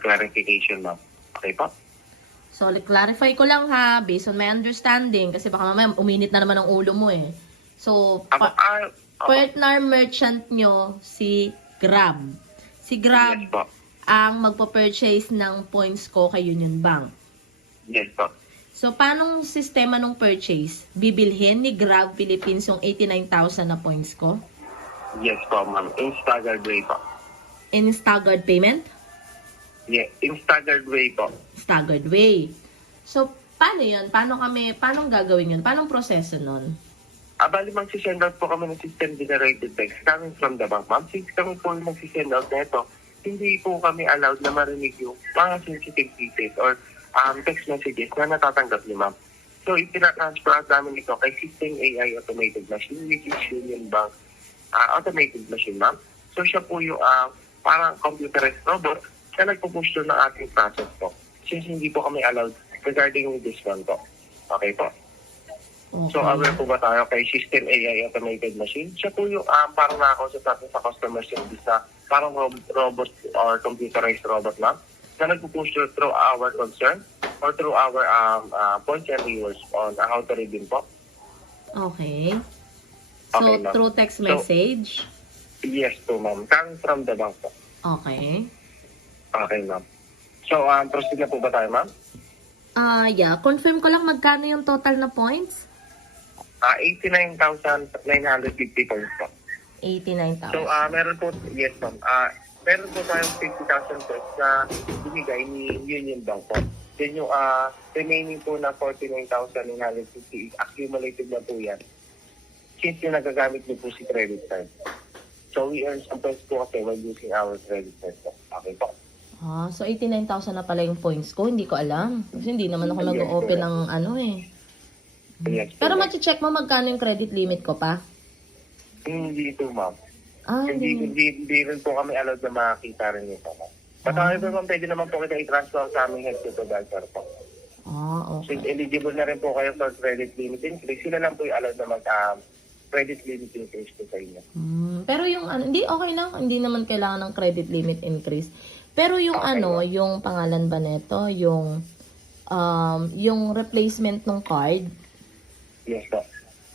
clarification, ma'am. Okay po? So, clarify ko lang ha, based on my understanding, kasi baka mamaya uminit na naman ang ulo mo eh. So, pa- ah, apo. partner merchant nyo si Grab. Si Grab Yes po. ang magpo-purchase ng points ko kay Union Bank. Yes po. So, paanong sistema ng purchase? Bibilhin ni Grab Philippines yung 89,000 na points ko? Yes po, ma'am. In staggered way po. In staggered payment? Yeah, in staggered way po. Staggered way. So, paano yun? Paano kami, paano gagawin yun? Paano proseso nun? Ah, bali mag-send out po kami ng system generated text coming from the bank, ma'am. Since kami po yung mag-send out nito, hindi po kami allowed na marinig yung mga sensitive details or um, text messages na natatanggap ni ma'am. So, itina-transfer out namin ito kay System AI Automated Machine, which is Union Bank ah, Automated Machine, ma'am. So, siya po yung ah, parang computerized robot na nagpo-push doon ng ating process po. Since hindi po kami allowed regarding this one po. Okay po? Okay. So, aware po ba tayo kay System AI Automated Machine? Siya po yung um, parang nakakausap natin sa customer service na parang rob- robot or computerized robot ma'am na nagpo-push through, through our concern or through our um, uh, points and rewards on uh, how to redeem po. Okay. So, Okay, ma'am. through text So- message? Yes po ma'am. Coming from the bank po. Okay. Okay ma'am. So, um, proceed na po ba tayo ma'am? Ah, yeah. Confirm ko lang magkano yung total na points? Uh, 89,950 points po. 89,000. So, ah meron po, yes ma'am. Ah meron po tayong 50,000 pesos na binigay ni Union Bank po. Then yung ah remaining po na 49,950 accumulated na po yan. Since yung nagagamit niyo po si credit card. So, we earn some points po kasi when using our credit card po. Okay po. Ah, so 89,000 na pala yung points ko. Hindi ko alam. Kasi hindi naman ako nag-open ng ano eh. Yes, po, Pero ma'am. machi-check mo magkano yung credit limit ko pa? Hindi po, ma'am. Ah, Hindi, hindi. hindi, hindi rin po kami allowed na makakita rin ito, ma'am. But Ah. however, ma'am, pwede naman po kita i-transfer sa aming head supervisor po. Ah, Since okay. eligible na rin po kayo for credit limit increase, sila lang po yung allowed na mag um, credit limit increase po sa inyo. Hmm, pero yung ano, hindi okay lang. Hindi naman kailangan ng credit limit increase. Pero yung Okay ano, yung pangalan ba nito, yung um, yung replacement ng card, Yes po.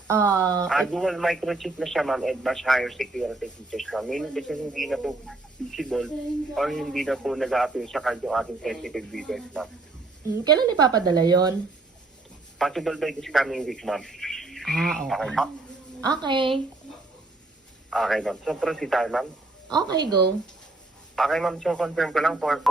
ah, Uh, dual microchip na siya, ma'am, and much higher security features, ma'am. Meaning kasi hindi na po visible or hindi na po nag-a-appear sa card yung ating sensitive details, ma'am. hmm, kailan ipapadala yon? Possible by this coming week, ma'am. Ah, Okay, okay. Okay. Okay, ma'am. So, proceed tayo, ma'am. Okay, go. Okay, ma'am. So, confirm ko lang for